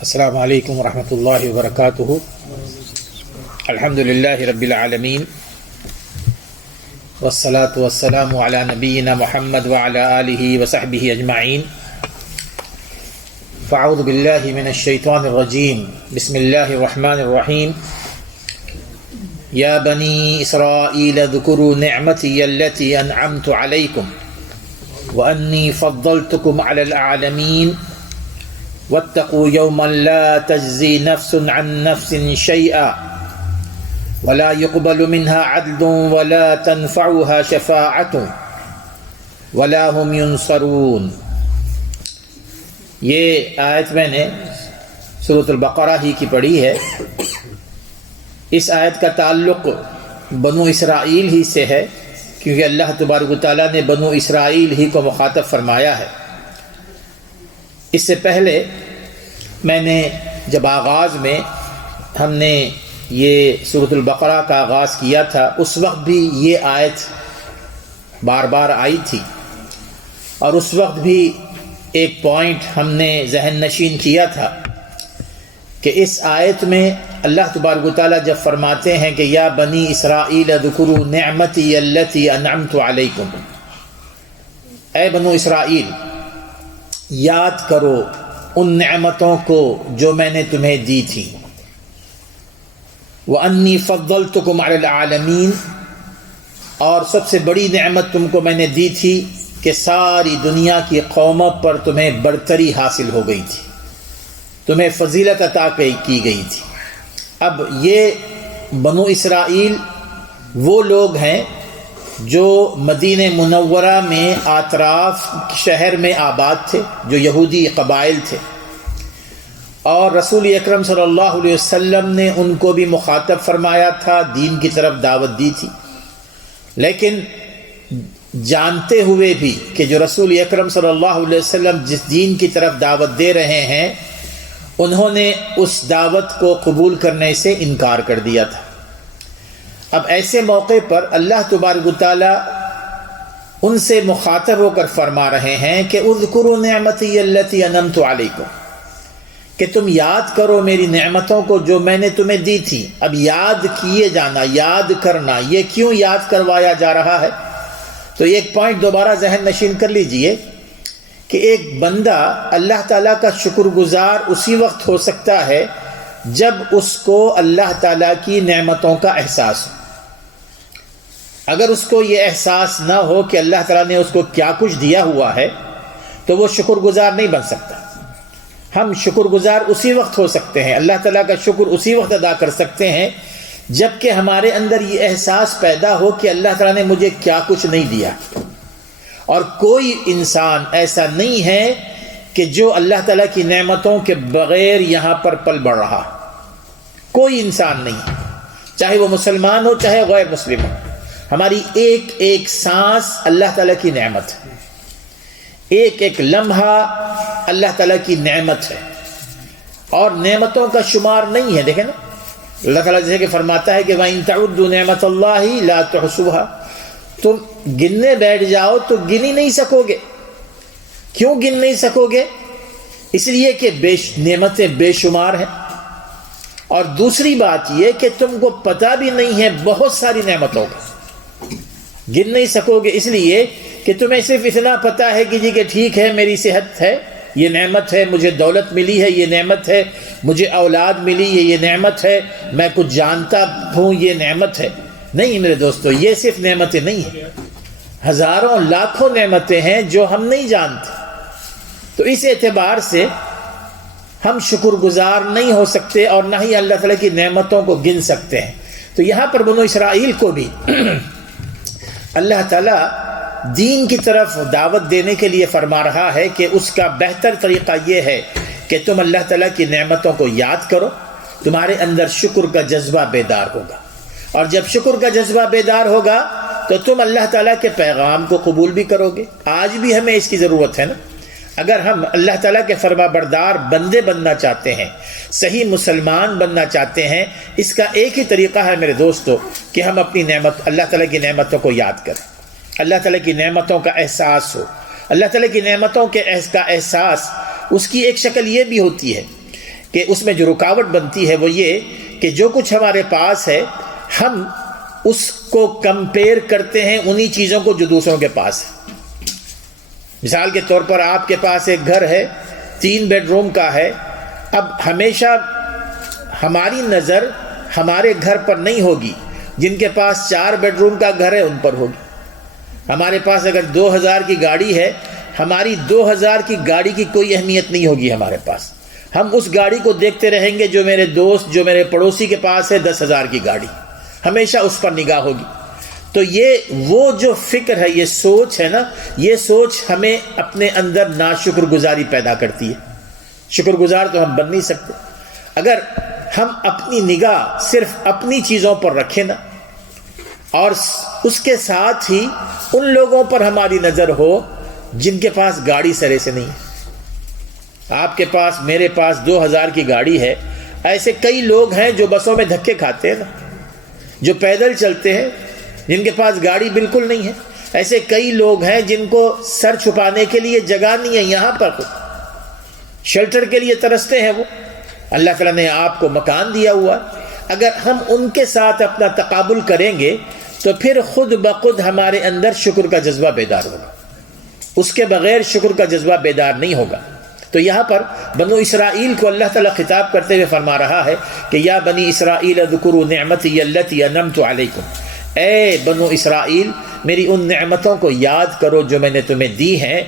السلام علیکم ورحمۃ اللہ وبرکاتہ۔ الحمدللہ رب العالمین والصلاة والسلام علی نبینا محمد وعلی آلہ وصحبہ اجمعین۔ فاعوذ باللہ من الشیطان الرجیم، بسم اللہ الرحمن الرحیم۔ یا بنی اسرائیل اذکروا نعمتی التی انعمت علیکم وانی فضلتکم علی العالمین واتقوا یوما لا تجزی نفس عن نفس شیئا ولا يقبل منها عدل ولا تنفعها شفاعة ولا هم ينصرون۔ یہ آیت میں نے سورۃ البقرہ ہی کی پڑھی ہے۔ اس آیت کا تعلق بنو اسرائیل ہی سے ہے، کیونکہ اللہ تبارک و تعالیٰ نے بنو اسرائیل ہی کو مخاطب فرمایا ہے۔ اس سے پہلے میں نے جب آغاز میں ہم نے یہ سورۃ البقرہ کا آغاز کیا تھا، اس وقت بھی یہ آیت بار بار آئی تھی، اور اس وقت بھی ایک پوائنٹ ہم نے ذہن نشین کیا تھا کہ اس آیت میں اللہ تبارک و تعالیٰ جب فرماتے ہیں کہ یا بنی اسرائیل اذکروا نعمتی التی انعمت علیکم، اے بنو اسرائیل یاد کرو ان نعمتوں کو جو میں نے تمہیں دی تھی، وَأَنِّي فَضَّلْتُكُمْ عَلَى الْعَالَمِينَ، اور سب سے بڑی نعمت تم کو میں نے دی تھی کہ ساری دنیا کی قوموں پر تمہیں برتری حاصل ہو گئی تھی، تمہیں فضیلت عطا کی گئی تھی۔ اب یہ بنو اسرائیل وہ لوگ ہیں جو مدینہ منورہ میں اطراف شہر میں آباد تھے، جو یہودی قبائل تھے، اور رسول اکرم صلی اللہ علیہ وسلم نے ان کو بھی مخاطب فرمایا تھا، دین کی طرف دعوت دی تھی، لیکن جانتے ہوئے بھی کہ جو رسول اکرم صلی اللہ علیہ وسلم جس دین کی طرف دعوت دے رہے ہیں، انہوں نے اس دعوت کو قبول کرنے سے انکار کر دیا تھا۔ اب ایسے موقع پر اللہ تبارک و تعالیٰ ان سے مخاطب ہو کر فرما رہے ہیں کہ اذکروا نعمتی التی انعمت علیکم، کہ تم یاد کرو میری نعمتوں کو جو میں نے تمہیں دی تھی۔ اب یاد کیے جانا، یاد کرنا، یہ کیوں یاد کروایا جا رہا ہے؟ تو ایک پوائنٹ دوبارہ ذہن نشین کر لیجئے کہ ایک بندہ اللہ تعالیٰ کا شکر گزار اسی وقت ہو سکتا ہے جب اس کو اللہ تعالیٰ کی نعمتوں کا احساس ہو۔ اگر اس کو یہ احساس نہ ہو کہ اللہ تعالیٰ نے اس کو کیا کچھ دیا ہوا ہے، تو وہ شکر گزار نہیں بن سکتا۔ ہم شکر گزار اسی وقت ہو سکتے ہیں، اللہ تعالیٰ کا شکر اسی وقت ادا کر سکتے ہیں جب کہ ہمارے اندر یہ احساس پیدا ہو کہ اللہ تعالیٰ نے مجھے کیا کچھ نہیں دیا۔ اور کوئی انسان ایسا نہیں ہے کہ جو اللہ تعالیٰ کی نعمتوں کے بغیر یہاں پر پل بڑھ رہا، کوئی انسان نہیں، چاہے وہ مسلمان ہو چاہے غیر مسلم ہو۔ ہماری ایک ایک سانس اللہ تعالیٰ کی نعمت ہے، ایک ایک لمحہ اللہ تعالیٰ کی نعمت ہے، اور نعمتوں کا شمار نہیں ہے۔ دیکھیں نا، اللہ تعالیٰ جیسے کہ فرماتا ہے کہ وَإِن تَعُدُّوا نِعْمَةَ اللَّهِ لَا تُحْصُوهَا، تم گننے بیٹھ جاؤ تو گن ہی نہیں سکو گے۔ کیوں گن نہیں سکو گے؟ اس لیے کہ نعمتیں بے شمار ہیں، اور دوسری بات یہ کہ تم کو پتہ بھی نہیں ہے بہت ساری نعمتوں کا، گن نہیں سکو گے، اس لیے کہ تمہیں صرف اتنا پتہ ہے کہ جی کہ ٹھیک ہے میری صحت ہے، یہ نعمت ہے، مجھے دولت ملی ہے، یہ نعمت ہے، مجھے اولاد ملی ہے، یہ نعمت ہے، میں کچھ جانتا ہوں، یہ نعمت ہے۔ نہیں میرے دوستو، یہ صرف نعمتیں نہیں ہیں، ہزاروں لاکھوں نعمتیں ہیں جو ہم نہیں جانتے۔ تو اس اعتبار سے ہم شکر گزار نہیں ہو سکتے، اور نہ ہی اللہ تعالیٰ کی نعمتوں کو گن سکتے ہیں۔ تو یہاں پر بنو اسرائیل کو بھی اللہ تعالیٰ دین کی طرف دعوت دینے کے لیے فرما رہا ہے کہ اس کا بہتر طریقہ یہ ہے کہ تم اللہ تعالیٰ کی نعمتوں کو یاد کرو، تمہارے اندر شکر کا جذبہ بیدار ہوگا، اور جب شکر کا جذبہ بیدار ہوگا تو تم اللہ تعالیٰ کے پیغام کو قبول بھی کرو گے۔ آج بھی ہمیں اس کی ضرورت ہے نا، اگر ہم اللہ تعالیٰ کے فرما بردار بندے بننا چاہتے ہیں، صحیح مسلمان بننا چاہتے ہیں، اس کا ایک ہی طریقہ ہے میرے دوستو کہ ہم اپنی نعمت اللہ تعالیٰ کی نعمتوں کو یاد کریں، اللہ تعالیٰ کی نعمتوں کا احساس ہو۔ اللہ تعالیٰ کی نعمتوں کا احساس اس کی ایک شکل یہ بھی ہوتی ہے کہ اس میں جو رکاوٹ بنتی ہے وہ یہ کہ جو کچھ ہمارے پاس ہے ہم اس کو کمپیئر کرتے ہیں انہی چیزوں کو جو دوسروں کے پاس ہے۔ مثال کے طور پر آپ کے پاس ایک گھر ہے 3 بیڈ روم کا ہے، اب ہمیشہ ہماری نظر ہمارے گھر پر نہیں ہوگی، جن کے پاس 4 بیڈ روم کا گھر ہے ان پر ہوگی۔ ہمارے پاس اگر 2000 کی گاڑی ہے، ہماری 2000 کی گاڑی کی کوئی اہمیت نہیں ہوگی ہمارے پاس، ہم اس گاڑی کو دیکھتے رہیں گے جو میرے دوست، جو میرے پڑوسی کے پاس ہے 10,000 کی گاڑی، ہمیشہ اس پر نگاہ ہوگی۔ تو یہ وہ جو فکر ہے، یہ سوچ ہے نا، یہ سوچ ہمیں اپنے اندر ناشکر گزاری پیدا کرتی ہے۔ شکر گزار تو ہم بن نہیں سکتے۔ اگر ہم اپنی نگاہ صرف اپنی چیزوں پر رکھیں نا، اور اس کے ساتھ ہی ان لوگوں پر ہماری نظر ہو جن کے پاس گاڑی سرے سے نہیں ہے۔ آپ کے پاس، میرے پاس 2000 کی گاڑی ہے، ایسے کئی لوگ ہیں جو بسوں میں دھکے کھاتے ہیں نا، جو پیدل چلتے ہیں، جن کے پاس گاڑی بالکل نہیں ہے۔ ایسے کئی لوگ ہیں جن کو سر چھپانے کے لیے جگہ نہیں ہے، یہاں پر شیلٹر کے لیے ترستے ہیں وہ۔ اللہ تعالیٰ نے آپ کو مکان دیا ہوا، اگر ہم ان کے ساتھ اپنا تقابل کریں گے تو پھر خود بخود ہمارے اندر شکر کا جذبہ بیدار ہوگا، اس کے بغیر شکر کا جذبہ بیدار نہیں ہوگا۔ تو یہاں پر بنو اسرائیل کو اللہ تعالیٰ خطاب کرتے ہوئے فرما رہا ہے کہ یا بنی اسرائیل اذکروا نعمتی التی انعمت علیکم، اے بنو اسرائیل میری ان نعمتوں کو یاد کرو جو میں نے تمہیں دی ہیں،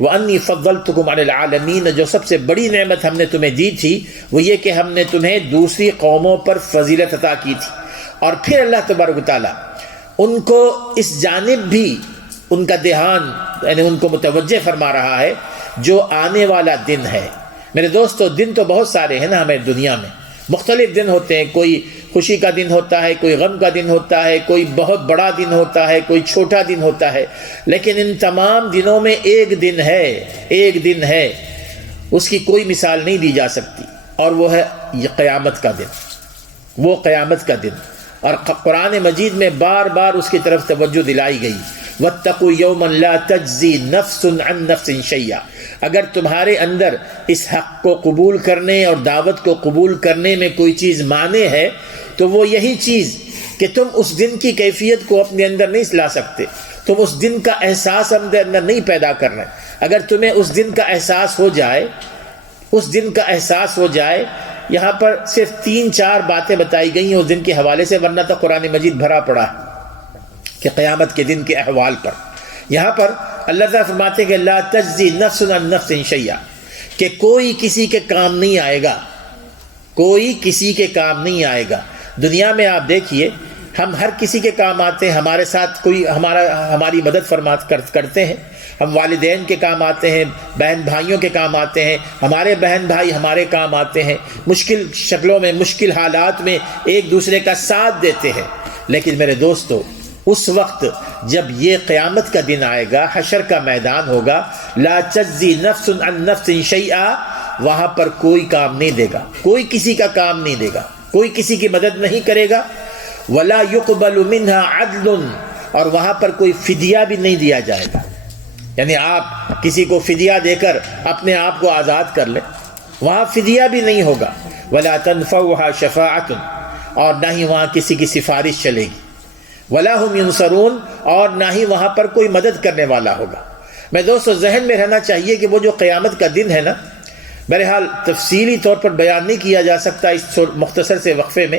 وَأَنِّي فَضَّلْتُكُمْ عَلَى الْعَالَمِينَ، جو سب سے بڑی نعمت ہم نے تمہیں دی تھی وہ یہ کہ ہم نے تمہیں دوسری قوموں پر فضیلت عطا کی تھی۔ اور پھر اللہ تبارک و تعالیٰ ان کو اس جانب بھی ان کا دھیان، یعنی ان کو متوجہ فرما رہا ہے جو آنے والا دن ہے۔ میرے دوستو، دن تو بہت سارے ہیں نا ہمیں دنیا میں، مختلف دن ہوتے ہیں، کوئی خوشی کا دن ہوتا ہے، کوئی غم کا دن ہوتا ہے، کوئی بہت بڑا دن ہوتا ہے، کوئی چھوٹا دن ہوتا ہے، لیکن ان تمام دنوں میں ایک دن ہے اس کی کوئی مثال نہیں دی جا سکتی، اور وہ ہے یہ قیامت کا دن، وہ قیامت کا دن۔ اور قرآن مجید میں بار بار اس کی طرف توجہ دلائی گئی، وَاتَّقُوا يَوْمًا لَا تَجْزِي نَفْسٌ عَن نَفْسٍ شَيْئًا۔ اگر تمہارے اندر اس حق کو قبول کرنے اور دعوت کو قبول کرنے میں کوئی چیز مانے ہے تو وہ یہی چیز کہ تم اس دن کی کیفیت کو اپنے اندر نہیں لا سکتے، تم اس دن کا احساس اپنے اندر نہیں پیدا کر رہے۔ اگر تمہیں اس دن کا احساس ہو جائے، اس دن کا احساس ہو جائے، یہاں پر صرف 3-4 باتیں بتائی گئی ہیں اس دن کے حوالے سے، ورنہ تو قرآن مجید بھرا پڑا ہے کہ قیامت کے دن کے احوال پر۔ یہاں پر اللہ تعالیٰ فرماتے ہیں کہ لا تجزی نفس عن نفس شیئا، کہ کوئی کسی کے کام نہیں آئے گا، کوئی کسی کے کام نہیں آئے گا۔ دنیا میں آپ دیکھیے ہم ہر کسی کے کام آتے ہیں، ہمارے ساتھ کوئی ہماری مدد کرتے ہیں، ہم والدین کے کام آتے ہیں، بہن بھائیوں کے کام آتے ہیں، ہمارے بہن بھائی ہمارے کام آتے ہیں، مشکل شکلوں میں، مشکل حالات میں ایک دوسرے کا ساتھ دیتے ہیں۔ لیکن میرے دوستو، اس وقت جب یہ قیامت کا دن آئے گا، حشر کا میدان ہوگا، لا تجزی نفس عن نفس شیئا، وہاں پر کوئی کام نہیں دے گا، کوئی کسی کا کام نہیں دے گا، کوئی کسی کی مدد نہیں کرے گا، ولا يقبل منها عدل، اور وہاں پر کوئی فدیہ بھی نہیں دیا جائے گا۔ یعنی آپ کسی کو فدیہ دے کر اپنے آپ کو آزاد کر لیں، وہاں فدیہ بھی نہیں ہوگا، ولا تنفعها شفاعۃ، اور نہ ہی وہاں کسی کی سفارش چلے گی، ولا هم ينصرون، اور نہ ہی وہاں پر کوئی مدد کرنے والا ہوگا۔ میں دوستو ذہن میں رہنا چاہیے کہ وہ جو قیامت کا دن ہے نا، بہرحال تفصیلی طور پر بیان نہیں کیا جا سکتا اس مختصر سے وقفے میں،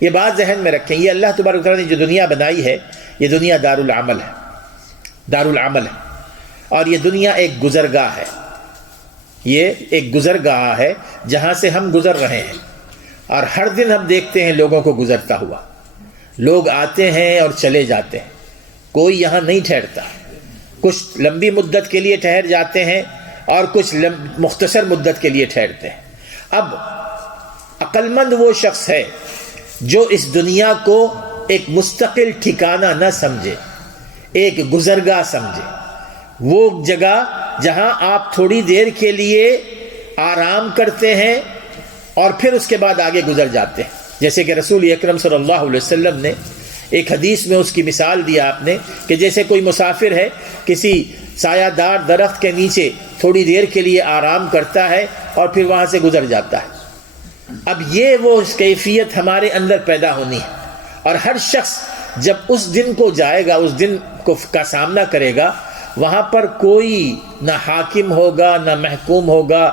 یہ بات ذہن میں رکھیں، یہ اللہ تبارک و تعالیٰ نے جو دنیا بنائی ہے، یہ دنیا دارالعمل ہے، اور یہ دنیا ایک گزرگاہ ہے، یہ ایک گزرگاہ ہے جہاں سے ہم گزر رہے ہیں، اور ہر دن ہم دیکھتے ہیں لوگوں کو گزرتا ہوا، لوگ آتے ہیں اور چلے جاتے ہیں، کوئی یہاں نہیں ٹھہرتا، کچھ لمبی مدت کے لیے ٹھہر جاتے ہیں اور کچھ مختصر مدت کے لیے ٹھہرتے ہیں۔ اب عقل مند وہ شخص ہے جو اس دنیا کو ایک مستقل ٹھکانہ نہ سمجھے، ایک گزرگاہ سمجھے، وہ جگہ جہاں آپ تھوڑی دیر کے لیے آرام کرتے ہیں اور پھر اس کے بعد آگے گزر جاتے ہیں۔ جیسے کہ رسول اکرم صلی اللہ علیہ وسلم نے ایک حدیث میں اس کی مثال دیا آپ نے، کہ جیسے کوئی مسافر ہے کسی سایہ دار درخت کے نیچے تھوڑی دیر کے لیے آرام کرتا ہے اور پھر وہاں سے گزر جاتا ہے، اب یہ وہ کیفیت ہمارے اندر پیدا ہونی ہے، اور ہر شخص جب اس دن کو جائے گا، اس دن کا سامنا کرے گا، وہاں پر کوئی نہ حاکم ہوگا، نہ محکوم ہوگا،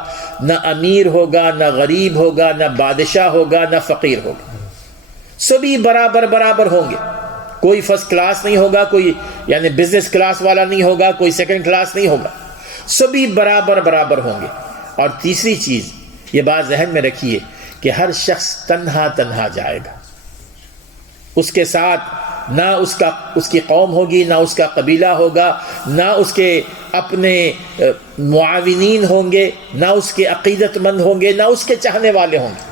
نہ امیر ہوگا، نہ غریب ہوگا، نہ بادشاہ ہوگا، نہ فقیر ہوگا، سبھی برابر برابر ہوں گے۔ کوئی فرسٹ کلاس نہیں ہوگا، کوئی یعنی بزنس کلاس والا نہیں ہوگا، کوئی سیکنڈ کلاس نہیں ہوگا، سبھی برابر برابر ہوں گے۔ اور تیسری چیز یہ بات ذہن میں رکھیے کہ ہر شخص تنہا تنہا جائے گا، اس کے ساتھ نہ اس کی قوم ہوگی، نہ اس کا قبیلہ ہوگا، نہ اس کے اپنے معاونین ہوں گے، نہ اس کے عقیدت مند ہوں گے، نہ اس کے چاہنے والے ہوں گے۔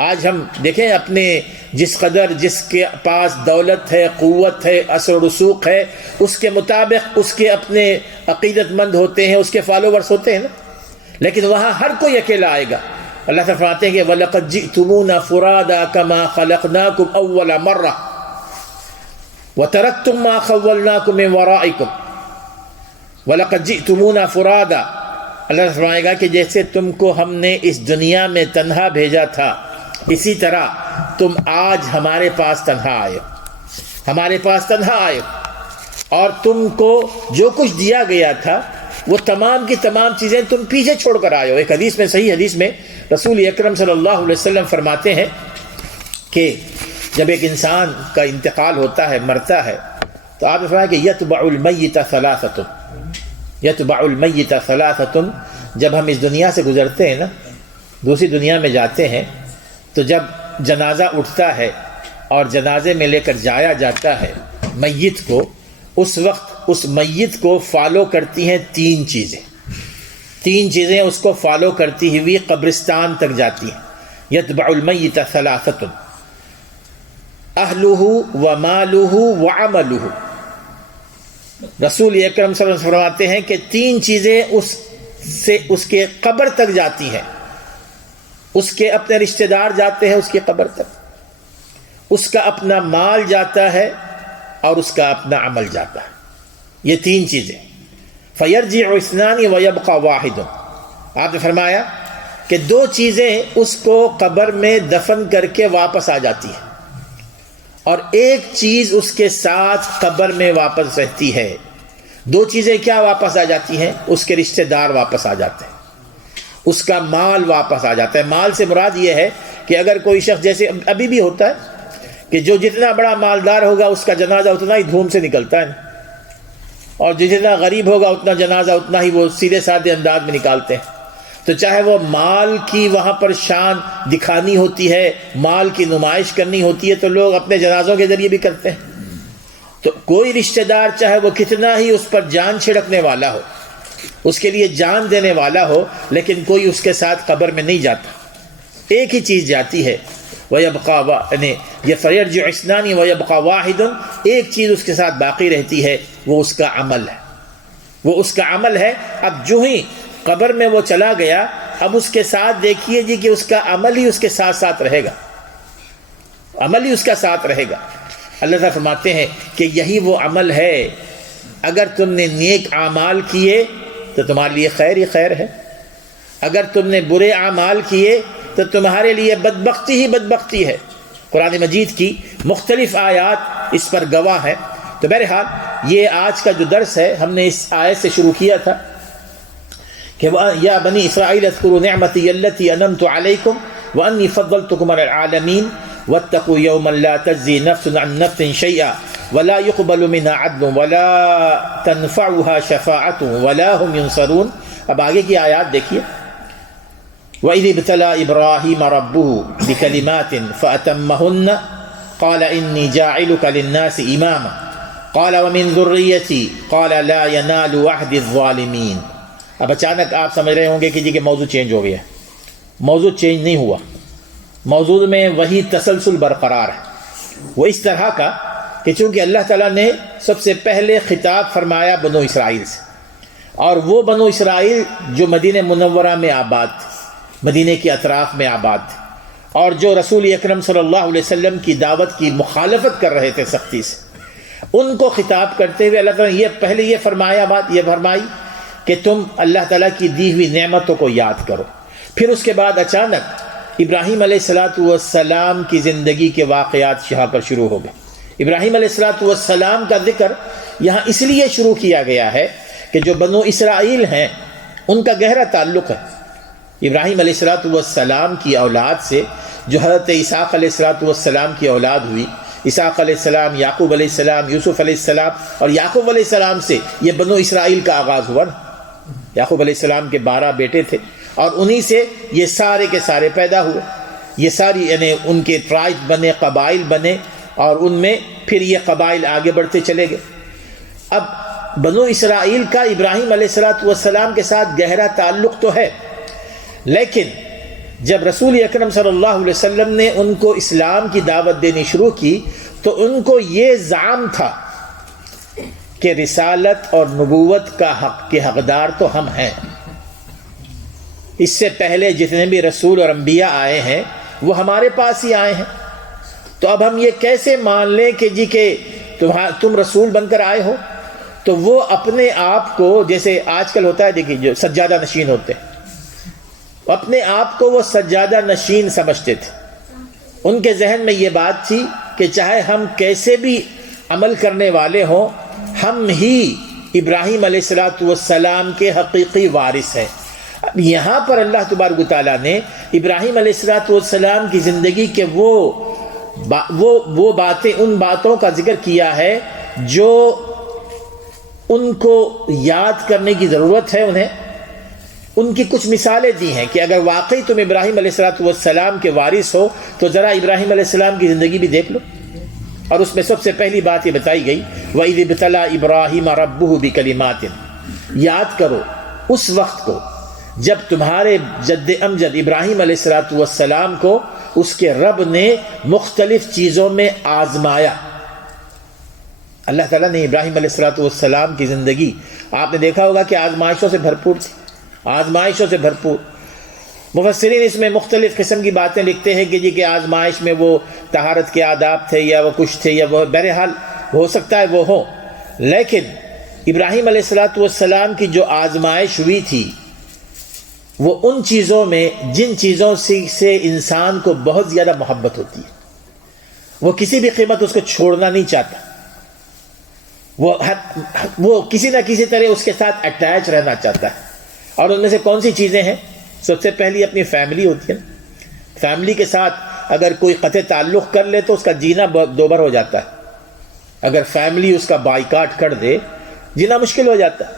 آج ہم دیکھیں اپنے جس قدر جس کے پاس دولت ہے، قوت ہے، اثر و رسوخ ہے، اس کے مطابق اس کے اپنے عقیدت مند ہوتے ہیں، اس کے فالوورز ہوتے ہیں نا، لیکن وہاں ہر کوئی اکیلا آئے گا۔ اللہ تعالیٰ فرماتے ہیں کہ وَلَقَدْ جِئْتُمُونَا فُرَادَىٰ كَمَا خَلَقْنَاكُمْ أَوَّلَ مَرَّةٍ وَتَرَكْتُم مَّا خَوَّلْنَاكُم مِّن وَرَائِكُمْ وَلَقَدْ جِئْتُمُونَا فُرَادَىٰ۔ اللہ تعالیٰ فرمائے گا کہ جیسے تم کو ہم نے اس دنیا میں تنہا بھیجا تھا، اسی طرح تم آج ہمارے پاس تنہا آئے، ہمارے پاس تنہا آئے، اور تم کو جو کچھ دیا گیا تھا وہ تمام کی تمام چیزیں تم پیچھے چھوڑ کر آئے ہو۔ ایک حدیث میں، صحیح حدیث میں، رسول اکرم صلی اللہ علیہ وسلم فرماتے ہیں کہ جب ایک انسان کا انتقال ہوتا ہے، مرتا ہے، تو آپ نے فرمایا کہ یتبع المیت ثلاثۃ، یتبع المیت ثلاثۃ، جب ہم اس دنیا سے گزرتے ہیں نا، دوسری دنیا میں جاتے ہیں، تو جب جنازہ اٹھتا ہے اور جنازے میں لے کر جایا جاتا ہے میت کو، اس وقت اس میت کو فالو کرتی ہیں تین چیزیں اس کو فالو کرتی ہوئی قبرستان تک جاتی ہیں۔ یتبع المیت ثلاثۃ اہلہ ومالہ وعملہ۔ رسول اکرم صلی اللہ علیہ وسلم فرماتے ہیں کہ تین چیزیں اس کے قبر تک جاتی ہیں، اس کے اپنے رشتہ دار جاتے ہیں اس کی قبر تک، اس کا اپنا مال جاتا ہے اور اس کا اپنا عمل جاتا ہے، یہ تین چیزیں۔ فَيَرْجِعُ اثْنَانِ وَيَبْقَى وَاحِدٌ۔ آپ نے فرمایا کہ دو چیزیں اس کو قبر میں دفن کر کے واپس آ جاتی ہیں، اور ایک چیز اس کے ساتھ قبر میں واپس رہتی ہے۔ دو چیزیں کیا واپس آ جاتی ہیں؟ اس کے رشتہ دار واپس آ جاتے ہیں، اس کا مال واپس آ جاتا ہے۔ مال سے مراد یہ ہے کہ اگر کوئی شخص، جیسے ابھی بھی ہوتا ہے کہ جو جتنا بڑا مالدار ہوگا اس کا جنازہ اتنا ہی دھوم سے نکلتا ہے، اور جتنا غریب ہوگا اتنا جنازہ اتنا ہی وہ سیدھے سادھے انداز میں نکالتے ہیں۔ تو چاہے وہ مال کی وہاں پر شان دکھانی ہوتی ہے، مال کی نمائش کرنی ہوتی ہے، تو لوگ اپنے جنازوں کے ذریعے بھی کرتے ہیں۔ تو کوئی رشتہ دار چاہے وہ کتنا ہی اس پر جان چھڑکنے والا ہو، اس کے لیے جان دینے والا ہو، لیکن کوئی اس کے ساتھ قبر میں نہیں جاتا، ایک ہی چیز جاتی ہے، وَيَبْقَى، یعنی یہ فَيَرْجِعُ اثْنَانِ وَيَبْقَى وَاحِدٌ، ایک چیز اس کے ساتھ باقی رہتی ہے، وہ اس کا عمل ہے، وہ اس کا عمل ہے۔ اب جو ہی قبر میں وہ چلا گیا، اب اس کے ساتھ دیکھیے جی کہ اس کا عمل ہی اس کے ساتھ ساتھ رہے گا، عمل ہی اس کا ساتھ رہے گا۔ اللہ تعالیٰ فرماتے ہیں کہ یہی وہ عمل ہے، اگر تم نے نیک اعمال کیے تو تمہارے لیے خیر ہی خیر ہے، اگر تم نے برے اعمال کیے تو تمہارے لیے بدبختی ہی بدبختی ہے۔ قرآن مجید کی مختلف آیات اس پر گواہ ہیں۔ تو بہرحال یہ آج کا جو درس ہے، ہم نے اس آیت سے شروع کیا تھا کہ یا بنی اسرائیل اذکروا نعمتی التی انعمت علیکم وانی فضلتکم علی العالمین واتقوا یوما لا تجزی نفس عن نفس شیئا ولا يقبل منها عدل ولا تنفعها شفاعة ولا هم ينصرون۔ اب آگے کی آیات دیکھیے، وَإِذِ ابْتَلَىٰ إِبْرَاهِيمَ رَبُّهُ بِكَلِمَاتٍ فَأَتَمَّهُنَّ قَالَ إِنِّي جَاعِلُكَ لِلنَّاسِ إِمَامًا قَالَ وَمِن ذُرِّيَّتِي قَالَ لَا يَنَالُ عَهْدِ الظَّالِمِينَ۔ اب اچانک آپ سمجھ رہے ہوں گے کہ جی کہ موضوع چینج ہو گیا۔ موضوع چینج نہیں ہوا، موضوع میں وہی تسلسل برقرار ہے، وہ اس طرح کا کہ چونکہ اللہ تعالیٰ نے سب سے پہلے خطاب فرمایا بنو اسرائیل سے، اور وہ بنو اسرائیل جو مدینہ منورہ میں آباد تھے، مدینے کے اطراف میں آباد تھے، اور جو رسول اکرم صلی اللہ علیہ وسلم کی دعوت کی مخالفت کر رہے تھے سختی سے، ان کو خطاب کرتے ہوئے اللہ تعالیٰ نے یہ پہلے یہ فرمائی کہ تم اللہ تعالیٰ کی دی ہوئی نعمتوں کو یاد کرو۔ پھر اس کے بعد اچانک ابراہیم علیہ السلام کی زندگی کے واقعات یہاں پر شروع ہو گئے۔ ابراہیم علیہ السلام کا ذکر یہاں اس لیے شروع کیا گیا ہے کہ جو بنو اسرائیل ہیں ان کا گہرا تعلق ہے ابراہیم علیہ السلام کی اولاد سے، جو حضرت اسحاق علیہ السلام کی اولاد ہوئی۔ اسحاق علیہ السلام، یعقوب علیہ السلام، یوسف علیہ السلام، اور یعقوب علیہ السلام سے یہ بنو اسرائیل کا آغاز ہوا نا۔ یعقوب علیہ السلام کے 12 بیٹے تھے اور انہی سے یہ سارے کے سارے پیدا ہوئے، یہ ساری یعنی ان کے ٹرائب بنے، قبائل بنے، اور ان میں پھر یہ قبائل آگے بڑھتے چلے گئے۔ اب بنو اسرائیل کا ابراہیم علیہ السلام کے ساتھ گہرا تعلق تو ہے، لیکن جب رسول اکرم صلی اللہ علیہ وسلم نے ان کو اسلام کی دعوت دینی شروع کی تو ان کو یہ زعم تھا کہ رسالت اور نبوت کا حق کے حقدار تو ہم ہیں، اس سے پہلے جتنے بھی رسول اور انبیاء آئے ہیں وہ ہمارے پاس ہی آئے ہیں، تو اب ہم یہ کیسے مان لیں کہ جی کہ تم رسول بن کر آئے ہو؟ تو وہ اپنے آپ کو، جیسے آج کل ہوتا ہے دیکھیے جو سجادہ نشین ہوتے ہیں، اپنے آپ کو وہ سجادہ نشین سمجھتے تھے۔ ان کے ذہن میں یہ بات تھی کہ چاہے ہم کیسے بھی عمل کرنے والے ہوں، ہم ہی ابراہیم علیہ السلام کے حقیقی وارث ہیں۔ اب یہاں پر اللہ تبارک و تعالیٰ نے ابراہیم علیہ السلام کی زندگی کے وہ باتیں، ان باتوں کا ذکر کیا ہے جو ان کو یاد کرنے کی ضرورت ہے انہیں۔ ان کی کچھ مثالیں دی ہیں کہ اگر واقعی تم ابراہیم علیہ السلام کے وارث ہو تو ذرا ابراہیم علیہ السلام کی زندگی بھی دیکھ لو، اور اس میں سب سے پہلی بات یہ بتائی گئی وَإِذِ ابْتَلَىٰ إِبْرَاهِيمَ رَبُّهُ بِكَلِمَاتٍ۔ یاد کرو اس وقت کو جب تمہارے جد امجد ابراہیم علیہ السلام کو اس کے رب نے مختلف چیزوں میں آزمایا۔ اللہ تعالیٰ نے ابراہیم علیہ السلام کی زندگی آپ نے دیکھا ہوگا کہ آزمائشوں سے بھرپور تھی، آزمائشوں سے بھرپور۔ مفسرین اس میں مختلف قسم کی باتیں لکھتے ہیں کہ جی کہ آزمائش میں وہ طہارت کے آداب تھے یا وہ کچھ تھے یا وہ، بہرحال ہو سکتا ہے وہ ہو، لیکن ابراہیم علیہ السلام کی جو آزمائش ہوئی تھی وہ ان چیزوں میں جن چیزوں سے انسان کو بہت زیادہ محبت ہوتی ہے، وہ کسی بھی قیمت اس کو چھوڑنا نہیں چاہتا، وہ کسی نہ کسی طرح اس کے ساتھ اٹیچ رہنا چاہتا ہے۔ اور ان میں سے کون سی چیزیں ہیں؟ سب سے پہلی اپنی فیملی ہوتی ہے نا۔ فیملی کے ساتھ اگر کوئی قطع تعلق کر لے تو اس کا جینا دوبر ہو جاتا ہے۔ اگر فیملی اس کا بائیکاٹ کر دے جینا مشکل ہو جاتا ہے۔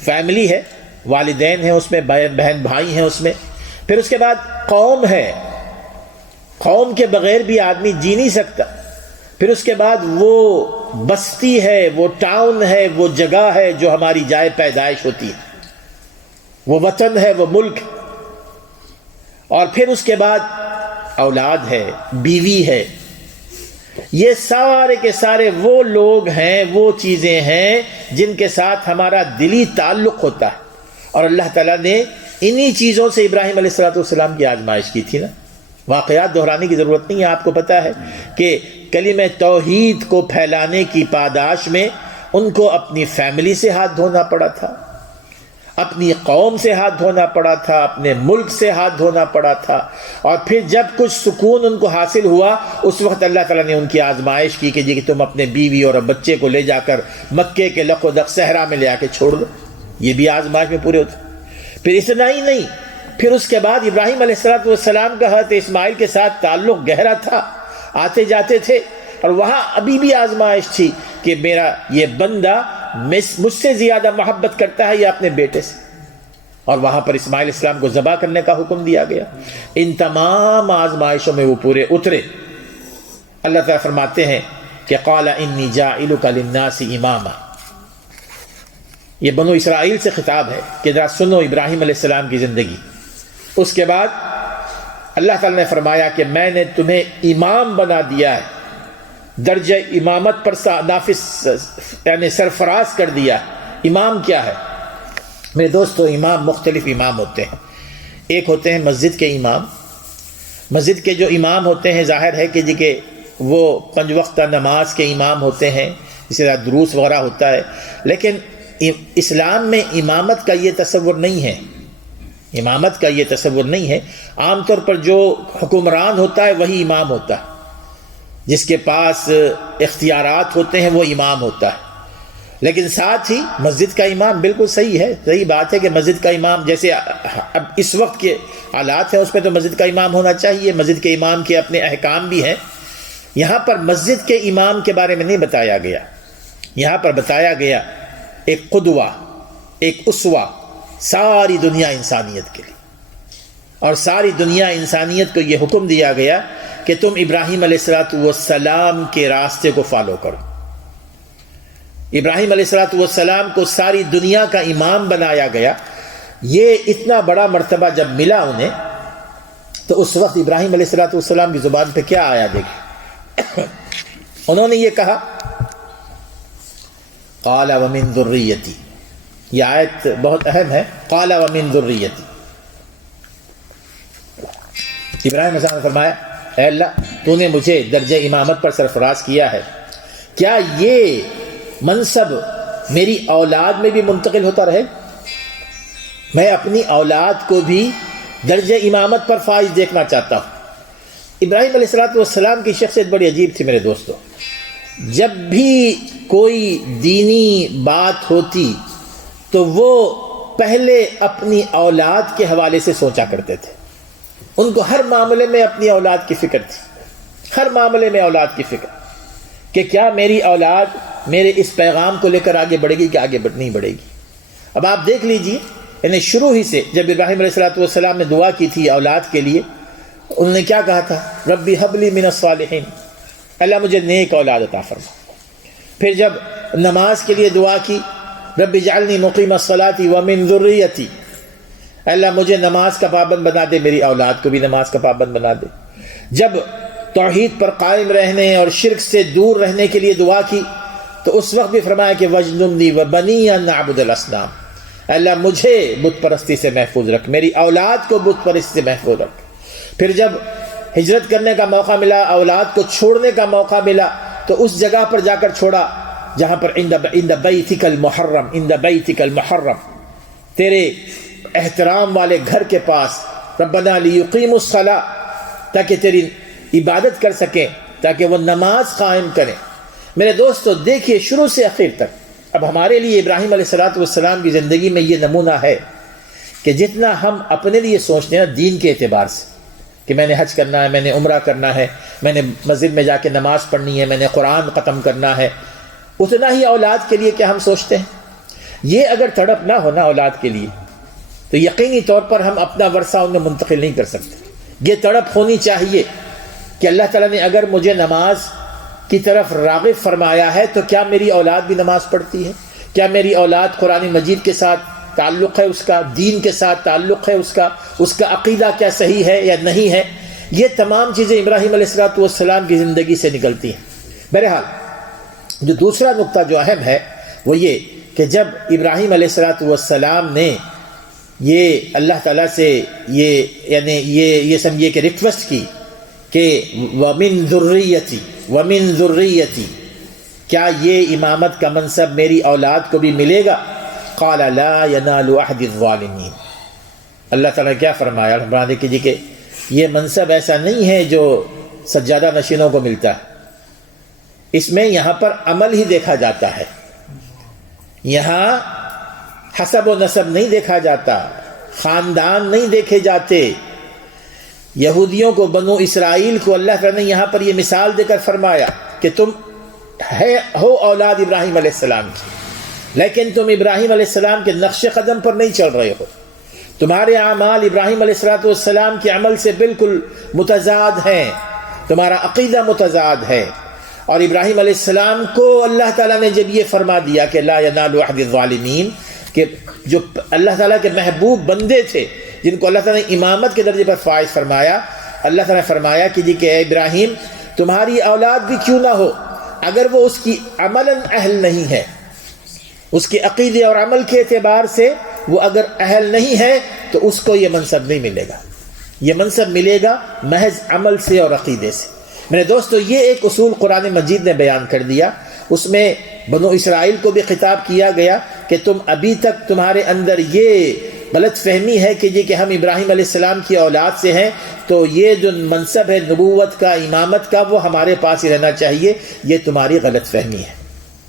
فیملی ہے، والدین ہیں اس میں، بہن بھائی ہیں اس میں، پھر اس کے بعد قوم ہے، قوم کے بغیر بھی آدمی جی نہیں سکتا، پھر اس کے بعد وہ بستی ہے، وہ ٹاؤن ہے، وہ جگہ ہے جو ہماری جائے پیدائش ہوتی ہے، وہ وطن ہے، وہ ملک، اور پھر اس کے بعد اولاد ہے، بیوی ہے۔ یہ سارے کے سارے وہ لوگ ہیں، وہ چیزیں ہیں جن کے ساتھ ہمارا دلی تعلق ہوتا ہے، اور اللہ تعالیٰ نے انہی چیزوں سے ابراہیم علیہ السلام کی آزمائش کی تھی نا۔ واقعات دہرانے کی ضرورت نہیں ہے، آپ کو پتا ہے کہ کلمہ توحید کو پھیلانے کی پاداش میں ان کو اپنی فیملی سے ہاتھ دھونا پڑا تھا، اپنی قوم سے ہاتھ دھونا پڑا تھا، اپنے ملک سے ہاتھ دھونا پڑا تھا، اور پھر جب کچھ سکون ان کو حاصل ہوا اس وقت اللہ تعالیٰ نے ان کی آزمائش کی کہ جی کہ تم اپنے بیوی اور بچے کو لے جا کر مکے کے لق و دق صحرا میں لے آ کے چھوڑ دو۔ یہ بھی آزمائش میں پورے ہوتے۔ پھر اتنا ہی نہیں، پھر اس کے بعد ابراہیم علیہ السلام کا حضرت اسماعیل کے ساتھ تعلق گہرا تھا، آتے جاتے تھے، اور وہاں ابھی بھی آزمائش تھی کہ میرا یہ بندہ مجھ سے زیادہ محبت کرتا ہے یا اپنے بیٹے سے، اور وہاں پر اسماعیل علیہ السلام کو ذبح کرنے کا حکم دیا گیا۔ ان تمام آزمائشوں میں وہ پورے اترے۔ اللہ تعالیٰ فرماتے ہیں کہ قال انی جاعلک للناس اماما، یہ بنو اسرائیل سے خطاب ہے کہ ذرا سنو ابراہیم علیہ السلام کی زندگی۔ اس کے بعد اللہ تعالیٰ نے فرمایا کہ میں نے تمہیں امام بنا دیا ہے، درجہ امامت پر نافذ یعنی سرفراز کر دیا۔ امام کیا ہے میرے دوستو؟ امام مختلف امام ہوتے ہیں۔ ایک ہوتے ہیں مسجد کے امام۔ مسجد کے جو امام ہوتے ہیں ظاہر ہے کہ جی کہ وہ 5 وقتہ نماز کے امام ہوتے ہیں، جس طرح دروس وغیرہ ہوتا ہے، لیکن اسلام میں امامت کا یہ تصور نہیں ہے امامت کا یہ تصور نہیں ہے. عام طور پر جو حکمران ہوتا ہے وہی امام ہوتا ہے، جس کے پاس اختیارات ہوتے ہیں وہ امام ہوتا ہے. لیکن ساتھ ہی مسجد کا امام، بالکل صحیح ہے، صحیح بات ہے کہ مسجد کا امام، جیسے اب اس وقت کے حالات ہیں اس پہ تو مسجد کا امام ہونا چاہیے، مسجد کے امام کے اپنے احکام بھی ہیں. یہاں پر مسجد کے امام کے بارے میں نہیں بتایا گیا، یہاں پر بتایا گیا ایک قدوہ، ایک اسوہ ساری دنیا انسانیت کے لیے. اور ساری دنیا انسانیت کو یہ حکم دیا گیا کہ تم ابراہیم علیہ السلام کے راستے کو فالو کرو. ابراہیم علیہ السلام کو ساری دنیا کا امام بنایا گیا. یہ اتنا بڑا مرتبہ جب ملا انہیں تو اس وقت ابراہیم علیہ السلام کی زبان پہ کیا آیا دیکھیں. انہوں نے یہ کہا قال ومن ذریتی، یہ آیت بہت اہم ہے. قال ومن ذریتی، ابراہیم علیہ السلام نے فرمایا اے اللہ تو نے مجھے درجہ امامت پر سرفراز کیا ہے، کیا یہ منصب میری اولاد میں بھی منتقل ہوتا رہے؟ میں اپنی اولاد کو بھی درجہ امامت پر فائز دیکھنا چاہتا ہوں. ابراہیم علیہ السلام کی شخصیت بڑی عجیب تھی میرے دوستو. جب بھی کوئی دینی بات ہوتی تو وہ پہلے اپنی اولاد کے حوالے سے سوچا کرتے تھے. ان کو ہر معاملے میں اپنی اولاد کی فکر تھی، ہر معاملے میں اولاد کی فکر کہ کیا میری اولاد میرے اس پیغام کو لے کر آگے بڑھے گی کہ آگے نہیں بڑھے گی. اب آپ دیکھ لیجئے، یعنی شروع ہی سے جب ابراہیم علیہ السلام نے دعا کی تھی اولاد کے لیے، انہوں نے کیا کہا تھا؟ ربی حب لی من الصالحین، اللہ مجھے نیک اولاد عطا فرما. پھر جب نماز کے لیے دعا کی رب اجعلنی مقیم الصلاۃ ومن ذریتی، اللہ مجھے نماز کا پابند بنا دے، میری اولاد کو بھی نماز کا پابند بنا دے. جب توحید پر قائم رہنے اور شرک سے دور رہنے کے لیے دعا کی تو اس وقت بھی فرمایا کہ وجنبنی وبنی ان نعبد الاصنام، اللہ مجھے بت پرستی سے محفوظ رکھ، میری اولاد کو بت پرستی سے محفوظ رکھ. پھر جب ہجرت کرنے کا موقع ملا، اولاد کو چھوڑنے کا موقع ملا، تو اس جگہ پر جا کر چھوڑا جہاں پر عند بیتک المحرم، عند بیتک المحرم، تیرے احترام والے گھر کے پاس. ربنا لیقیموا الصلاۃ، تاکہ تیری عبادت کر سکیں، تاکہ وہ نماز قائم کریں. میرے دوستو دیکھیے شروع سے آخر تک. اب ہمارے لیے ابراہیم علیہ السلام کی زندگی میں یہ نمونہ ہے کہ جتنا ہم اپنے لیے سوچتے ہیں دین کے اعتبار سے کہ میں نے حج کرنا ہے، میں نے عمرہ کرنا ہے، میں نے مسجد میں جا کے نماز پڑھنی ہے، میں نے قرآن ختم کرنا ہے، اتنا ہی اولاد کے لیے کیا ہم سوچتے ہیں؟ یہ اگر تڑپ نہ ہونا اولاد کے لیے تو یقینی طور پر ہم اپنا ورثہ ان میں منتقل نہیں کر سکتے. یہ تڑپ ہونی چاہیے کہ اللہ تعالیٰ نے اگر مجھے نماز کی طرف راغب فرمایا ہے تو کیا میری اولاد بھی نماز پڑھتی ہے؟ کیا میری اولاد قرآن مجید کے ساتھ تعلق ہے، اس کا دین کے ساتھ تعلق ہے، اس کا عقیدہ کیا صحیح ہے یا نہیں ہے؟ یہ تمام چیزیں ابراہیم علیہ السلام کی زندگی سے نکلتی ہیں. بہرحال جو دوسرا نقطہ جو اہم ہے وہ یہ کہ جب ابراہیم علیہ السلام نے یہ اللہ تعالیٰ سے یہ سمجھیے کہ ریکویسٹ کی کہ وَمِن ذُرِّيَّتِي، کیا یہ امامت کا منصب میری اولاد کو بھی ملے گا؟ قَالَ لَا يَنَالُ أَحْدِ الظَّالِمِينَ. اللہ تعالیٰ کیا فرمایا؟ فرمایا کہ یہ منصب ایسا نہیں ہے جو سجادہ نشینوں کو ملتا ہے. اس میں یہاں پر عمل ہی دیکھا جاتا ہے، یہاں حسب و نسب نہیں دیکھا جاتا، خاندان نہیں دیکھے جاتے. یہودیوں کو، بنو اسرائیل کو اللہ تعالیٰ نے یہاں پر یہ مثال دے کر فرمایا کہ تم ہو اولاد ابراہیم علیہ السلام کی، لیکن تم ابراہیم علیہ السلام کے نقش قدم پر نہیں چل رہے ہو. تمہارے اعمال ابراہیم علیہ السلام کے عمل سے بالکل متضاد ہیں، تمہارا عقیدہ متضاد ہے. اور ابراہیم علیہ السلام کو اللہ تعالیٰ نے جب یہ فرما دیا کہ لا ینال عہد الظالمین، کہ جو اللہ تعالیٰ کے محبوب بندے تھے جن کو اللہ تعالیٰ نے امامت کے درجے پر فائز فرمایا، اللہ تعالیٰ نے فرمایا کہ اے ابراہیم تمہاری اولاد بھی کیوں نہ ہو، اگر وہ اس کی عملاً اہل نہیں ہے، اس کے عقیدے اور عمل کے اعتبار سے وہ اگر اہل نہیں ہے تو اس کو یہ منصب نہیں ملے گا. یہ منصب ملے گا محض عمل سے اور عقیدے سے. میرے دوستو یہ ایک اصول قرآن مجید نے بیان کر دیا. اس میں بنو اسرائیل کو بھی خطاب کیا گیا کہ تم ابھی تک تمہارے اندر یہ غلط فہمی ہے کہ جی کہ ہم ابراہیم علیہ السلام کی اولاد سے ہیں تو یہ جو منصب ہے نبوت کا، امامت کا، وہ ہمارے پاس ہی رہنا چاہیے، یہ تمہاری غلط فہمی ہے،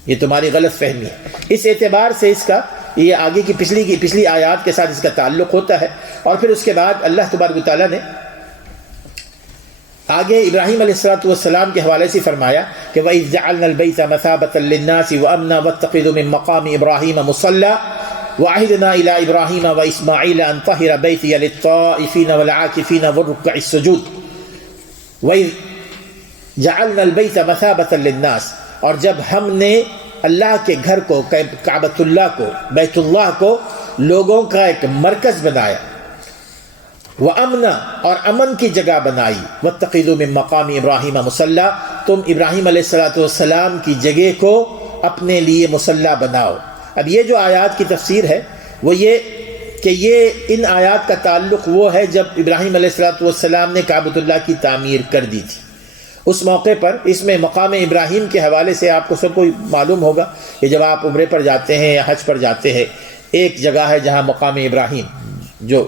یہ تمہاری غلط فہمی ہے۔ اس اعتبار سے اس کا یہ آگے کی پچھلی آیات کے ساتھ اس کا تعلق ہوتا ہے۔ اور پھر اس کے بعد اللہ تبارک و تعالیٰ نے آگے ابراہیم علیہ السلام کے حوالے سے فرمایا کہ وَإِذْ جَعَلْنَا الْبَيْتَ مَثَابَةً لِلنَّاسِ وَأَمْنًا وَاتَّخِذُوا مِن مَّقَامِ إِبْرَاهِيمَ مُصَلًّى وَعَهِدْنَا إِلَىٰ إِبْرَاهِيمَ وَإِسْمَاعِيلَ أَن طَهِّرَ بَيْتِيَ لِلطَّائِفِينَ وَالْعَاكِفِينَ وَالرُّكَّعِ السُّجُودِ وَإِذْ جَعَلْنَا الْبَيْتَ مَثَابَةً لِلنَّاسِ، اور جب ہم نے اللہ کے گھر کو، کعبۃ اللہ کو، بیت اللہ کو لوگوں کا ایک مرکز بنایا، وَأَمْنًا اور امن کی جگہ بنائی، وَاتَّخِذُوا مِن مَّقَامِ إِبْرَاهِيمَ مُصَلًّى تم ابراہیم علیہ السلام کی جگہ کو اپنے لیے مصلی بناؤ۔ اب یہ جو آیات کی تفسیر ہے وہ یہ کہ یہ ان آیات کا تعلق وہ ہے جب ابراہیم علیہ السلام نے کعبۃ اللہ کی تعمیر کر دی تھی۔ اس موقع پر اس میں مقام ابراہیم کے حوالے سے آپ کو سب کو معلوم ہوگا کہ جب آپ عمرے پر جاتے ہیں یا حج پر جاتے ہیں، ایک جگہ ہے جہاں مقام ابراہیم جو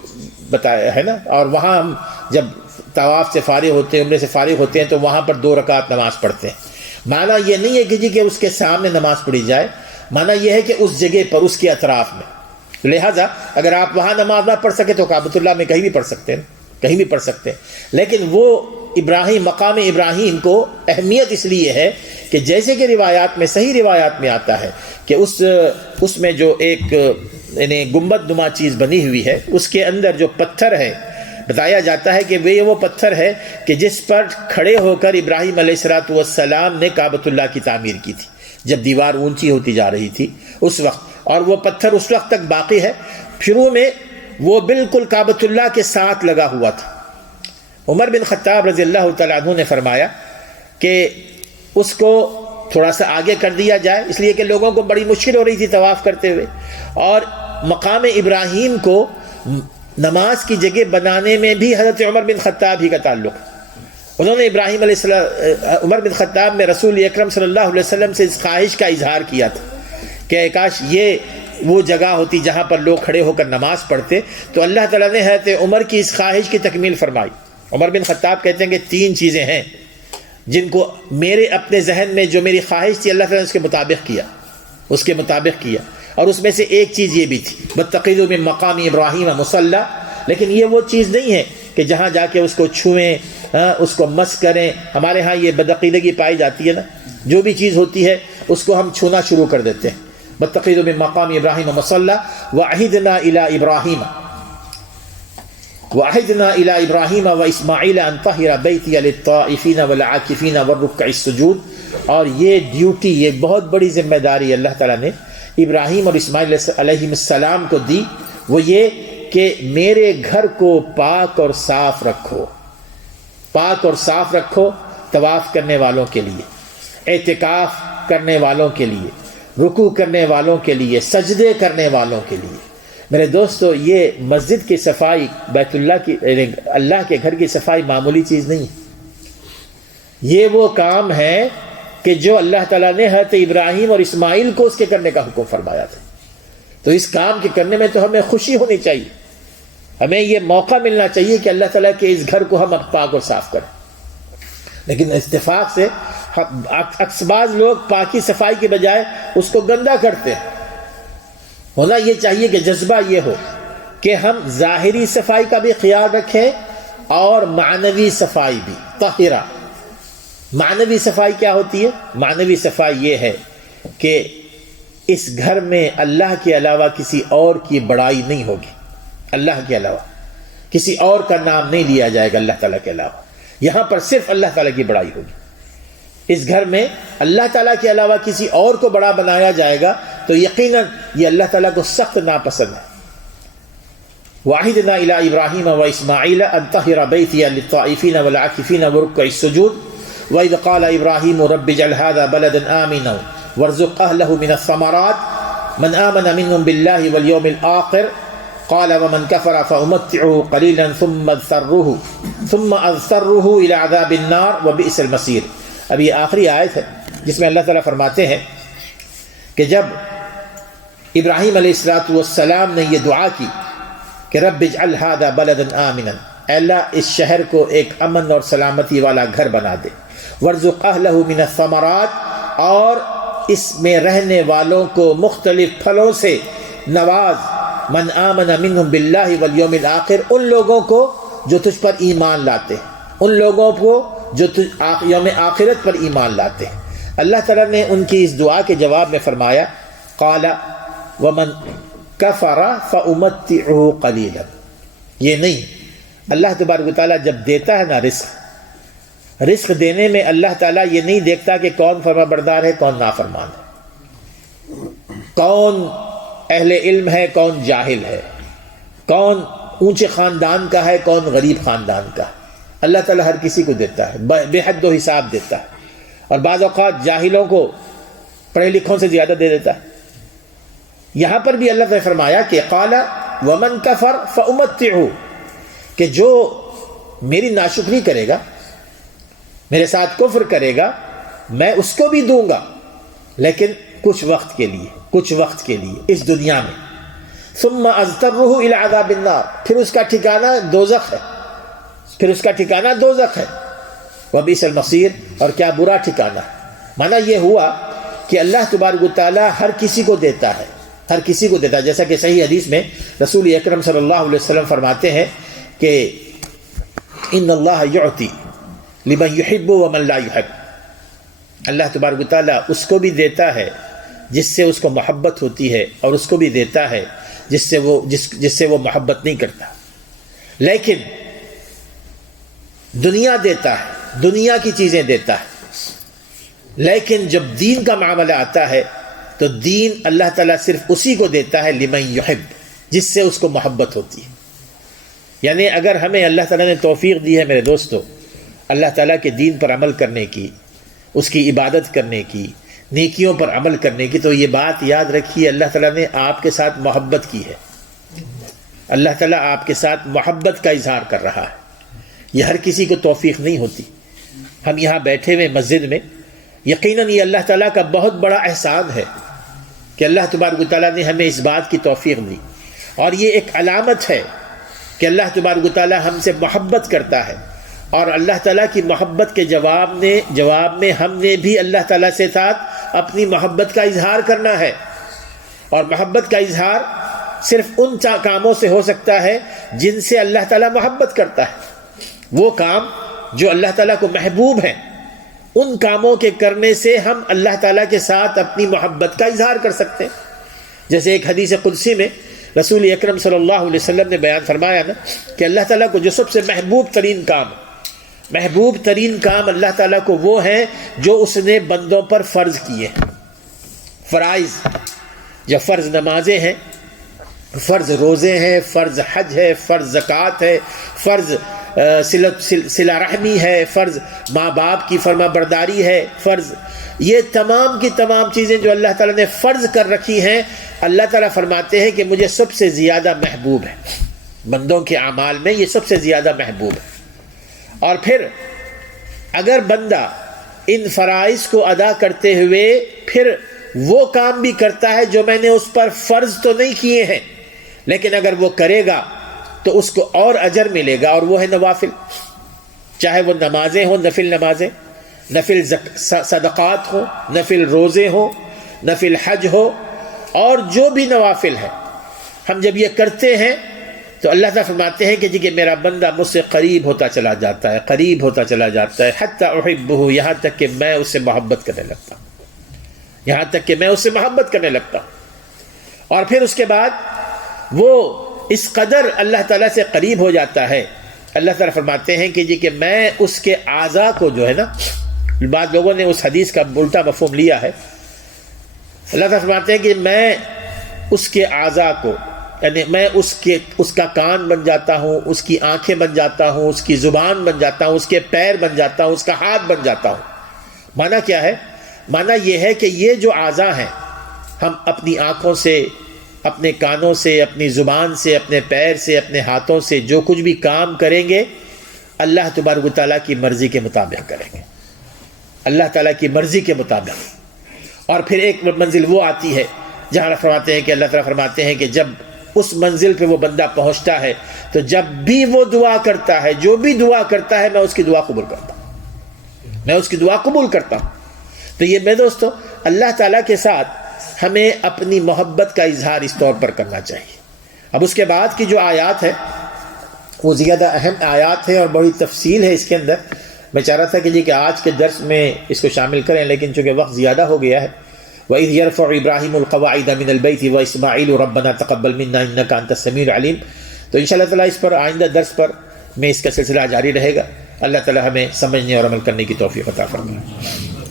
بتایا ہے نا، اور وہاں ہم جب طواف سے فارغ ہوتے ہیں، عمرے سے فارغ ہوتے ہیں، تو وہاں پر 2 رکعت نماز پڑھتے ہیں۔ معنی یہ نہیں ہے کہ جی کہ اس کے سامنے نماز پڑھی جائے، معنی یہ ہے کہ اس جگہ پر، اس کے اطراف میں، لہٰذا اگر آپ وہاں نماز نہ پڑھ سکے تو کعبۃ اللہ میں کہیں بھی پڑھ سکتے ہیں، کہیں بھی پڑھ سکتے ہیں۔ لیکن وہ ابراہیم، مقام ابراہیم کو اہمیت اس لیے ہے کہ جیسے کہ روایات میں، صحیح روایات میں آتا ہے کہ اس میں جو ایک یعنی گنبد نما چیز بنی ہوئی ہے، اس کے اندر جو پتھر ہے، بتایا جاتا ہے کہ وہ پتھر ہے کہ جس پر کھڑے ہو کر ابراہیم علیہ السلام نے کعبۃ اللہ کی تعمیر کی تھی، جب دیوار اونچی ہوتی جا رہی تھی اس وقت، اور وہ پتھر اس وقت تک باقی ہے۔ شروع میں وہ بالکل کعبۃ اللہ کے ساتھ لگا ہوا تھا۔ عمر بن خطاب رضی اللہ تعالیٰ عنہ نے فرمایا کہ اس کو تھوڑا سا آگے کر دیا جائے، اس لیے کہ لوگوں کو بڑی مشکل ہو رہی تھی طواف کرتے ہوئے، اور مقام ابراہیم کو نماز کی جگہ بنانے میں بھی حضرت عمر بن خطاب ہی کا تعلق۔ انہوں نے عمر بن خطاب میں رسول اکرم صلی اللہ علیہ وسلم سے اس خواہش کا اظہار کیا تھا کہ کاش یہ وہ جگہ ہوتی جہاں پر لوگ کھڑے ہو کر نماز پڑھتے، تو اللہ تعالیٰ نے حضرت عمر کی اس خواہش کی تکمیل فرمائی۔ عمر بن خطاب کہتے ہیں کہ 3 چیزیں ہیں جن کو میرے اپنے ذہن میں جو میری خواہش تھی اللہ تعالیٰ نے اس کے مطابق کیا، اور اس میں سے ایک چیز یہ بھی تھی وَاتَّخِذُوا مِن مَّقَامِ إِبْرَاهِيمَ مُصَلًّى، لیکن یہ وہ چیز نہیں ہے کہ جہاں جا کے اس کو چھوئیں، اس کو مس کریں۔ ہمارے ہاں یہ بدعقیدگی پائی جاتی ہے نا، جو بھی چیز ہوتی ہے اس کو ہم چھونا شروع کر دیتے ہیں۔ وَاتَّخِذُوا مِن مَّقَامِ إِبْرَاهِيمَ مُصَلًّى وَعَهِدْنَا إِلَىٰ إِبْرَاهِيمَ وَإِسْمَاعِيلَ أَن طَهِّرَ بَيْتِيَ لِلطَّائِفِينَ وَالْعَاكِفِينَ وَالرُّكَّعِ السُّجُودِ، اور یہ ڈیوٹی، یہ بہت بڑی ذمہ داری اللہ تعالیٰ نے ابراہیم اور اسماعیل علیہ السلام کو دی، وہ یہ کہ میرے گھر کو پاک اور صاف رکھو، پاک اور صاف رکھو طواف کرنے والوں کے لیے، اعتکاف کرنے والوں کے لیے، رکوع کرنے والوں کے لیے، سجدے کرنے والوں کے لیے۔ میرے دوستو، یہ مسجد کی صفائی، بیت اللہ کی، اللہ کے گھر کی صفائی معمولی چیز نہیں ہے۔ یہ وہ کام ہے کہ جو اللہ تعالیٰ نے حضرت ابراہیم اور اسماعیل کو اس کے کرنے کا حکم فرمایا تھا، تو اس کام کے کرنے میں تو ہمیں خوشی ہونی چاہیے، ہمیں یہ موقع ملنا چاہیے کہ اللہ تعالیٰ کے اس گھر کو ہم پاک اور صاف کریں۔ لیکن اتفاق سے بعض لوگ پاکی صفائی کے بجائے اس کو گندا کرتے ہیں۔ ہونا یہ چاہیے کہ جذبہ یہ ہو کہ ہم ظاہری صفائی کا بھی خیال رکھیں اور معنوی صفائی بھی، طاہرہ۔ معنوی صفائی کیا ہوتی ہے؟ معنوی صفائی یہ ہے کہ اس گھر میں اللہ کے علاوہ کسی اور کی بڑائی نہیں ہوگی، اللہ کے علاوہ کسی اور کا نام نہیں لیا جائے گا، اللہ تعالیٰ کے علاوہ یہاں پر صرف اللہ تعالیٰ کی بڑائی ہوگی۔ اس گھر میں اللہ تعالیٰ کے علاوہ کسی اور کو بڑا بنایا جائے گا تو یقیناً یہ اللہ تعالیٰ کو سخت ناپسند ہے۔ وَعَهِدْنَا إِلَىٰ إِبْرَاهِيمَ وَإِسْمَاعِيلَ أَن طَهِّرَ بَيْتِيَ لِلطَّائِفِينَ وَالْعَاكِفِينَ وَالرُّكَّعِ السُّجُودِ وَإِذْ قَالَ إِبْرَاهِيمُ رَبِّ اجْعَلْ هَٰذَا بَلَدًا آمِنًا وَارْزُقْ أَهْلَهُ مِنَ الثَّمَرَاتِ مَنْ آمَنَ مِنْهُم بِاللَّهِ وَالْيَوْمِ الْآخِرِ قَالَ وَمَنْ كَفَرَ فَأُمَتِّعُهُ قَلِيلًا ثُمَّ أَضْطَرُّهُ إِلَىٰ عَذَابِ النَّارِ وَبِئْسَ الْمَصِيرُ۔ اب یہ آخری آیت ہے جس میں اللہ تعالیٰ فرماتے ہیں کہ جب ابراہیم علیہ السلام نے یہ دعا کی کہ رب اجعل ھذا بلدا آمنا، اے اللہ اس شہر کو ایک امن اور سلامتی والا گھر بنا دے، وارزق اہلہ من الثمرات، اور اس میں رہنے والوں کو مختلف پھلوں سے نواز، من آمن منہم باللہ والیوم الآخر، ان لوگوں کو جو تجھ پر ایمان لاتے ہیں، ان لوگوں کو جو یوم آخرت پر ایمان لاتے ہیں۔ اللہ تعالیٰ نے ان کی اس دعا کے جواب میں فرمایا قال ومن کفر فامتعه قلیلا، یہ نہیں، اللہ تبارک و تعالیٰ جب دیتا ہے نا رزق دینے میں اللہ تعالیٰ یہ نہیں دیکھتا کہ کون فرما بردار ہے کون نافرمان ہے، کون اہل علم ہے کون جاہل ہے، کون اونچے خاندان کا ہے کون غریب خاندان کا۔ اللہ تعالیٰ ہر کسی کو دیتا ہے، بے حد و حساب دیتا ہے، اور بعض اوقات جاہلوں کو پڑھے لکھوں سے زیادہ دے دیتا ہے۔ یہاں پر بھی اللہ نے فرمایا کہ قال ومن کفر فامتعه، کہ جو میری ناشکری کرے گا، میرے ساتھ کفر کرے گا، میں اس کو بھی دوں گا، لیکن کچھ وقت کے لیے اس دنیا میں، ثم اضطرہ الی عذاب النار، پھر اس کا ٹھکانہ دوزخ ہے، وبئس المصیر، اور کیا برا ٹھکانہ ہے۔ معنی یہ ہوا کہ اللہ تبارک و تعالیٰ ہر کسی کو دیتا ہے، جیسا کہ صحیح حدیث میں رسول اکرم صلی اللہ علیہ وسلم فرماتے ہیں کہ ان اللہ یعطی لمن یحب ومن لا یحب، اللہ تبارک و تعالیٰ اس کو بھی دیتا ہے جس سے اس کو محبت ہوتی ہے، اور اس کو بھی دیتا ہے جس سے وہ محبت نہیں کرتا۔ لیکن دنیا دیتا ہے، دنیا کی چیزیں دیتا ہے، لیکن جب دین کا معاملہ آتا ہے تو دین اللہ تعالیٰ صرف اسی کو دیتا ہے لمن یحب، جس سے اس کو محبت ہوتی ہے۔ یعنی اگر ہمیں اللہ تعالیٰ نے توفیق دی ہے میرے دوستو اللہ تعالیٰ کے دین پر عمل کرنے کی، اس کی عبادت کرنے کی، نیکیوں پر عمل کرنے کی، تو یہ بات یاد رکھیے اللہ تعالیٰ نے آپ کے ساتھ محبت کی ہے، اللہ تعالیٰ آپ کے ساتھ محبت کا اظہار کر رہا ہے۔ یہ ہر کسی کو توفیق نہیں ہوتی۔ ہم یہاں بیٹھے ہوئے مسجد میں، یقیناً یہ اللہ تعالیٰ کا بہت بڑا احسان ہے کہ اللہ تبارک و تعالیٰ نے ہمیں اس بات کی توفیق دی، اور یہ ایک علامت ہے کہ اللہ تبارک و تعالیٰ ہم سے محبت کرتا ہے، اور اللہ تعالیٰ کی محبت کے جواب میں ہم نے بھی اللہ تعالیٰ سے ساتھ اپنی محبت کا اظہار کرنا ہے، اور محبت کا اظہار صرف ان کاموں سے ہو سکتا ہے جن سے اللہ تعالیٰ محبت کرتا ہے۔ وہ کام جو اللہ تعالیٰ کو محبوب ہیں، ان کاموں کے کرنے سے ہم اللہ تعالیٰ کے ساتھ اپنی محبت کا اظہار کر سکتے ہیں۔ جیسے ایک حدیث قدسی میں رسول اکرم صلی اللہ علیہ وسلم نے بیان فرمایا نا کہ اللہ تعالیٰ کو جو سب سے محبوب ترین کام اللہ تعالیٰ کو وہ ہیں جو اس نے بندوں پر فرض کیے ہیں، فرائض، جب فرض نمازیں ہیں، فرض روزے ہیں، فرض حج ہے، فرض زکوٰۃ ہے، فرض صلہ رحمی ہے، فرض ماں باپ کی فرما برداری ہے، فرض، یہ تمام کی تمام چیزیں جو اللہ تعالیٰ نے فرض کر رکھی ہیں، اللہ تعالیٰ فرماتے ہیں کہ مجھے سب سے زیادہ محبوب ہے، بندوں کے اعمال میں یہ سب سے زیادہ محبوب ہے۔ اور پھر اگر بندہ ان فرائض کو ادا کرتے ہوئے پھر وہ کام بھی کرتا ہے جو میں نے اس پر فرض تو نہیں کیے ہیں، لیکن اگر وہ کرے گا تو اس کو اور اجر ملے گا، اور وہ ہے نوافل، چاہے وہ نمازیں ہوں، نفل نمازیں، نفل صدقات ہوں، نفل روزے ہوں، نفل حج ہو، اور جو بھی نوافل ہے، ہم جب یہ کرتے ہیں تو اللہ تعالیٰ فرماتے ہیں کہ جی کہ میرا بندہ مجھ سے قریب ہوتا چلا جاتا ہے، حتی احبہ، یہاں تک کہ میں اس سے محبت کرنے لگتا ہوں، اور پھر اس کے بعد وہ اس قدر اللہ تعالیٰ سے قریب ہو جاتا ہے، اللہ تعالیٰ فرماتے ہیں کہ جی کہ میں اس کے اعضاء کو جو ہے نا، بعض لوگوں نے اس حدیث کا الٹا مفہوم لیا ہے، اللہ تعالیٰ فرماتے ہیں کہ میں اس کے اعضاء کو، یعنی میں اس کا کان بن جاتا ہوں، اس کی آنکھیں بن جاتا ہوں، اس کی زبان بن جاتا ہوں، اس کے پیر بن جاتا ہوں، اس کا ہاتھ بن جاتا ہوں۔ معنی کیا ہے؟ معنی یہ ہے کہ یہ جو اعضاء ہیں، ہم اپنی آنکھوں سے، اپنے کانوں سے، اپنی زبان سے، اپنے پیر سے، اپنے ہاتھوں سے جو کچھ بھی کام کریں گے اللہ تبارک و تعالیٰ کی مرضی کے مطابق کریں گے، اللہ تعالیٰ کی مرضی کے مطابق۔ اور پھر ایک منزل وہ آتی ہے جہاں فرماتے ہیں کہ اللہ تعالیٰ فرماتے ہیں کہ جب اس منزل پہ وہ بندہ پہنچتا ہے تو جب بھی وہ دعا کرتا ہے، جو بھی دعا کرتا ہے، میں اس کی دعا قبول کرتا ہوں، میں اس کی دعا قبول کرتا ہوں۔ تو یہ میں دوستو اللہ تعالیٰ کے ساتھ ہمیں اپنی محبت کا اظہار اس طور پر کرنا چاہیے۔ اب اس کے بعد کی جو آیات ہے وہ زیادہ اہم آیات ہے اور بڑی تفصیل ہے اس کے اندر۔ میں چاہ رہا تھا کہ آج کے درس میں اس کو شامل کریں، لیکن چونکہ وقت زیادہ ہو گیا ہے۔ وَإِذْ يَرْفَعُ إِبْرَاهِيمُ الْقَوَاعِدَ مِنَ الْبَيْتِ وَإِسْمَاعِيلُ رَبَّنَا تَقَبَّلْ مِنَّا إِنَّكَ أَنْتَ السَّمِيعُ الْعَلِيمُ۔ تو انشاءاللہ تعالیٰ اس پر آئندہ درس پر میں اس کا سلسلہ جاری رہے گا۔ اللہ تعالیٰ ہمیں سمجھنے اور عمل کرنے کی توفیق عطا فرمائے۔